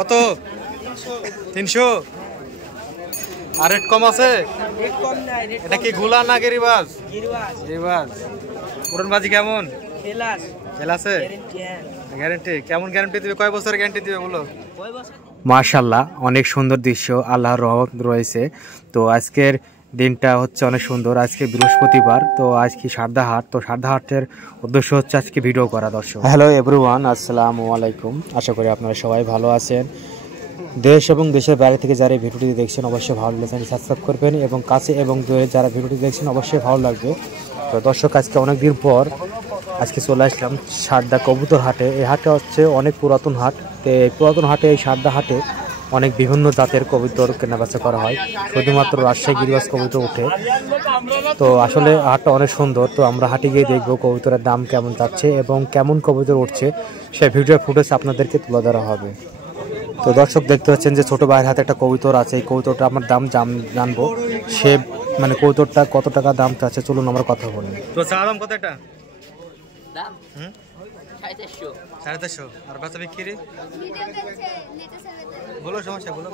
কত 300 আর রেট কম আছে? এটা কি গুলা না গিরিবাজ? গিরিবাজ। পুরন বাজি কেমন? খেল আছে গ্যারান্টি? কেমন গ্যারান্টি দিবে? কয় বছর গ্যারান্টি দিবে বলো? মাশাআল্লাহ, অনেক সুন্দর দৃশ্য, আল্লাহর রহমত রয়েছে। তো আজকের দিনটা হচ্ছে অনেক সুন্দর। আজকে বৃহস্পতিবার, তো আজকে সারদা হাট। তো সারদা হাটের উদ্দেশ্য হচ্ছে আজকে ভিডিও করা। দর্শক, হ্যালো এভরিওয়ান, আসসালামু আলাইকুম। আশা করি আপনারা সবাই ভালো আছেন। দেশ এবং দেশের বাইরে থেকে যারা ভিডিওটি দেখছেন অবশ্যই ভালো লাগলে চ্যানেল সাবস্ক্রাইব করবেন, এবং কাছে এবং দূরে যারা ভিডিওটি দেখছেন অবশ্যই ভালো লাগবে। তো দর্শক, আজকে অনেক দিন পর আজকে চলে আসলাম সারদা কবুতর হাটে। এই হাটে হচ্ছে অনেক পুরাতন হাট। তো এই পুরাতন হাটে, এই সারদা হাটে অনেক বিভিন্ন জাতের কবুতর কেনাবেচা করা হয়, শুধুমাত্র রাজশাহী গিরিবাজ কবুতর ওঠে। তো আসলে হাটটা অনেক সুন্দর। তো আমরা হাটে গিয়ে দেখবো কবুতরের দাম কেমন যাচ্ছে এবং কেমন কবুতর উঠছে, সেই ভিডিও ফুটেজ আপনাদেরকে তুলে ধরা হবে। তো দর্শক, দেখতে পাচ্ছেন যে ছোট ভাইয়ের হাতে একটা কবুতর আছে। এই কবুতরটা আমার দাম জানবো, সে মানে কবুতরটা কত টাকা দাম আছে, চলুন আমরা কথা বলি। তো চা দাম কত? এটা দাম 450 আর বাচ্চা বিক্রি বলো, সমস্যা বলো।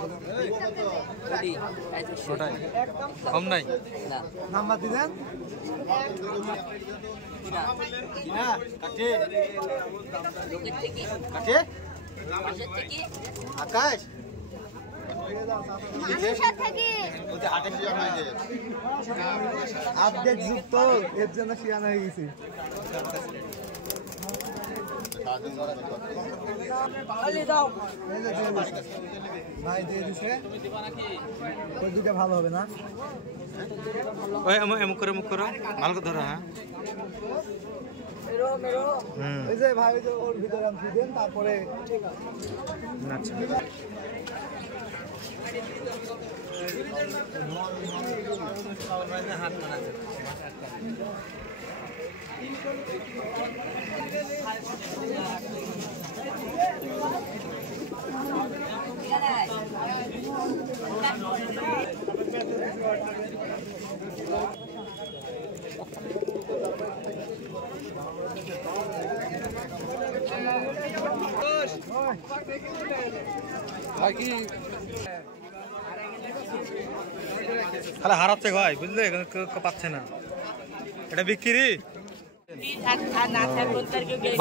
কম নাই? নাম্বার দিবেন আকাশ আপডেট যুক্ত, এর জন্য শিয়ান হয়ে গেছি। ভাই দিয়ে দিছে, ওই দুটো ভালো হবে না? ওই এমন করে মুখ করো, ভালো করে ধরো। হ্যাঁ, ওই যে ভাই, ওই যে ওর ভিতরে আমি দেন, তারপরে আচ্ছা। হাত মানাচ্ছে খালা হারাচ্ছে ভাই, বুঝলে? পাচ্ছে না। এটা বিক্রি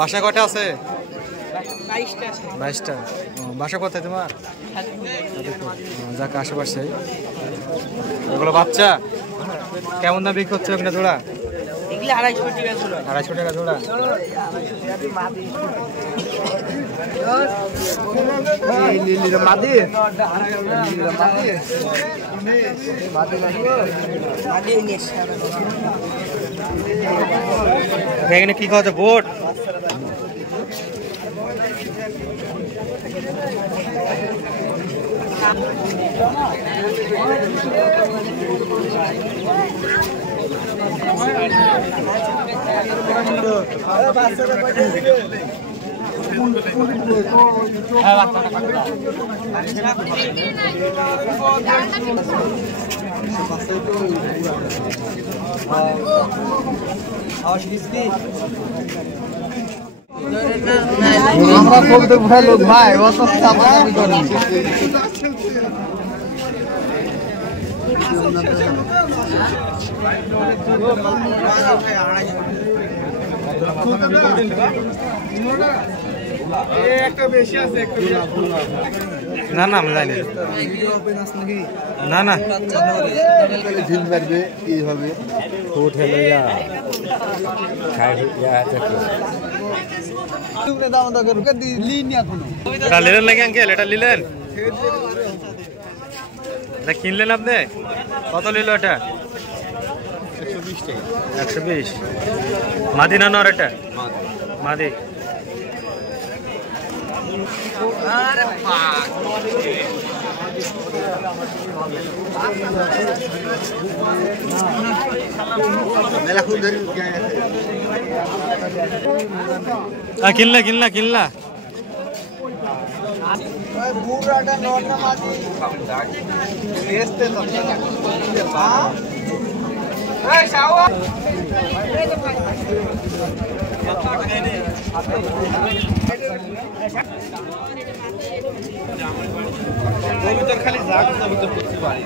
বাসা কটা আছে? 22টা। বাসা কোথায় তোমার? যাক, আশেপাশে। ওগুলো বাচ্চা কেমন দাম বিক্রি হচ্ছে ওখানে জোড়া? 250 টাকা জোড়া। এখানে কি খাওয়াচ্ছে? বোট? আমরা বলতে ভাই লোক ভাই অত চাপাচাপি করি। না না, আমি জানি না। না দিন পারবে কি হবে? এটা নিলেন নাকি আঙ্কেল? এটা নিলেন? এটা কিনলেন আপনি? কত নিল এটা? 120। মাদি না নর? এটা মাদি। কিনলা কবিতার খালি জাগ কবিতার করতে পারি।